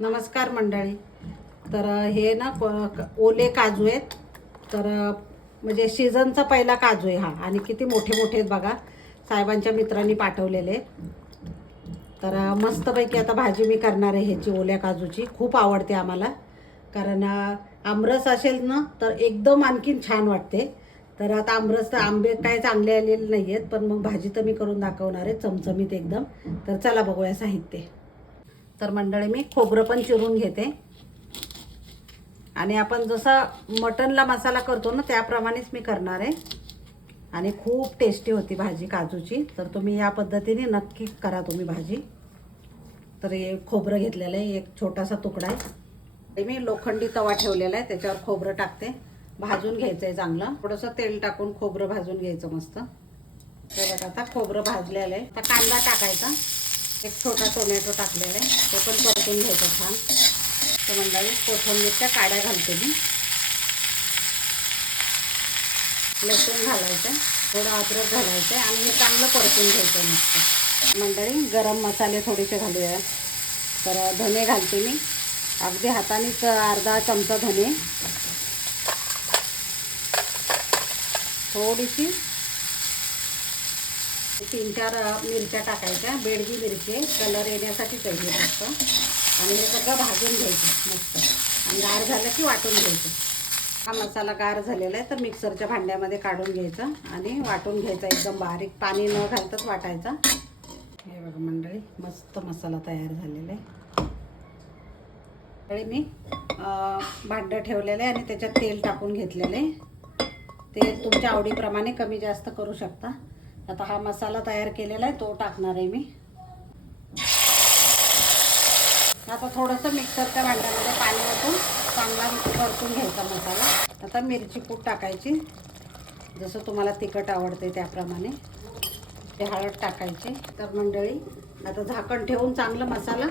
नमस्कार मंडळी. तर हे ना ओले काजू आहेत. तर म्हणजे सीझनचा पहिला काजू आहे हा. आणि किती मोठे मोठे आहेत बघा, साहेबांच्या मित्रांनी पाठवलेले. तर मस्तपैकी आता भाजी मी करणार आहे ह्याची, ओल्या काजूची. खूप आवडते आम्हाला, कारण आमरस असेल ना तर एकदम आणखीन छान वाटते. तर आता आमरस तर आंबे काय चांगले आलेले नाही आहेत, पण मग भाजी तर मी करून दाखवणार आहे चमचमीत एकदम. तर चला बघूया साहित्य. तर मंडळी मी खोबरं पण चिरून घेते, आणि आपण जसा मटनला मसाला करतो ना त्याप्रमाणेच मी करणार आहे. आणि खूप टेस्टी होती भाजी काजूची. तर तुम्ही या पद्धतीने नक्की करा तुम्ही भाजी. तर हे खोबरं घेतलेलं आहे, एक छोटासा तुकडा आहे. मी लोखंडी तवा ठेवलेला आहे, त्याच्यावर खोबरं टाकते. भाजून घ्यायचं आहे चांगलं, थोडंसं तेल टाकून खोबरं भाजून घ्यायचं मस्त. तर आता खोबरं भाजलेलं आहे. आता कांदा टाकायचा, एक छोटा टोमॅटो टाकलेला आहे, तो पण परतून घ्यायचा छान. तर मंडळी कोथिंबीरच्या काड्या घालते मी, लसूण घालायचं, थोडं अद्रक घालायचं आणि हे चांगलं परतून घ्यायचं मस्त. मंडळी गरम मसाले थोडेसे घालूया. तर धने घालते मी, अगदी हातानेच अर्धा चमचा धने, थोडीशी 3-4 मिरच्या टाकायच्या, बेडगी मिरची, कलर येण्यासाठी पाहिजे मस्त. आणि हे सगळं भाजून घ्यायचं मस्त, आणि गार झालं की वाटून घ्यायचं. हा मसाला गार झालेला आहे, तर मिक्सरच्या भांड्यामध्ये काढून घ्यायचं आणि वाटून घ्यायचा एकदम बारीक, पाणी न घालताच वाटायचा. हे बघा मंडळी, मस्त मसाला तयार झालेला आहे. मंडळी मी भांडं ठेवलेलं आहे आणि त्याच्यात तेल टाकून घेतलेलं आहे. तेल तुमच्या आवडीप्रमाणे कमी जास्त करू शकता. आता हा मसाला तयार केलेला आहे तो टाकणार आहे मी. आता थोडंसं मिक्सरच्या भांड्यामध्ये पाणी ओतून चांगला परतून घ्यायचा मसाला. आता मिरची पूड टाकायची, जसं तुम्हाला तिखट आवडते त्याप्रमाणे. ते हळद टाकायची. तर मंडळी आता झाकण ठेवून चांगलं मसाला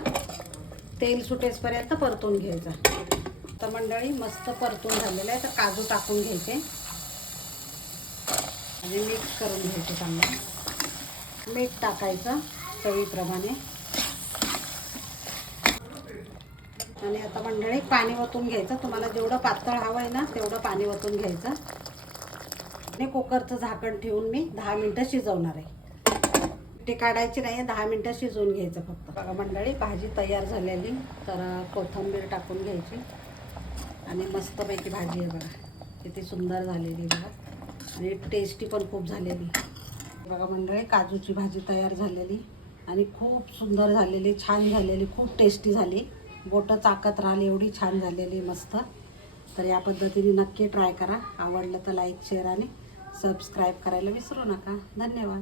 तेल सुटेसपर्यंत परतून घ्यायचा. तर मंडळी मस्त परतून झालेलं आहे. तर काजू टाकून घ्यायचे आणि मिक्स करून घ्यायचं चांगलं. मीठ टाकायचं चवीप्रमाणे. आणि आता मंडळी पाणी ओतून घ्यायचं. तुम्हाला जेवढं पातळ हवं आहे ना तेवढं पाणी ओतून घ्यायचं. आणि कुकरचं झाकण ठेवून मी 10 मिनटं शिजवणार आहे. ते काढायची नाही, 10 मिनटं शिजवून घ्यायचं फक्त. बघा मंडळी भाजी तयार झालेली. तर कोथिंबीर टाकून घ्यायची आणि मस्तपैकी भाजी आहे बघा, किती सुंदर झालेली बघा, आणि टेस्टी पण खूप झालेली. बघा मंडळी काजूची भाजी तयार झालेली आणि खूप सुंदर झालेली, छान झालेली, खूप टेस्टी झाली. बोटं चाकत राहिली एवढी छान झालेली मस्त. तर या पद्धतीने नक्की ट्राय करा. आवडलं तर लाईक, शेअर आणि सबस्क्राईब करायला विसरू नका. धन्यवाद.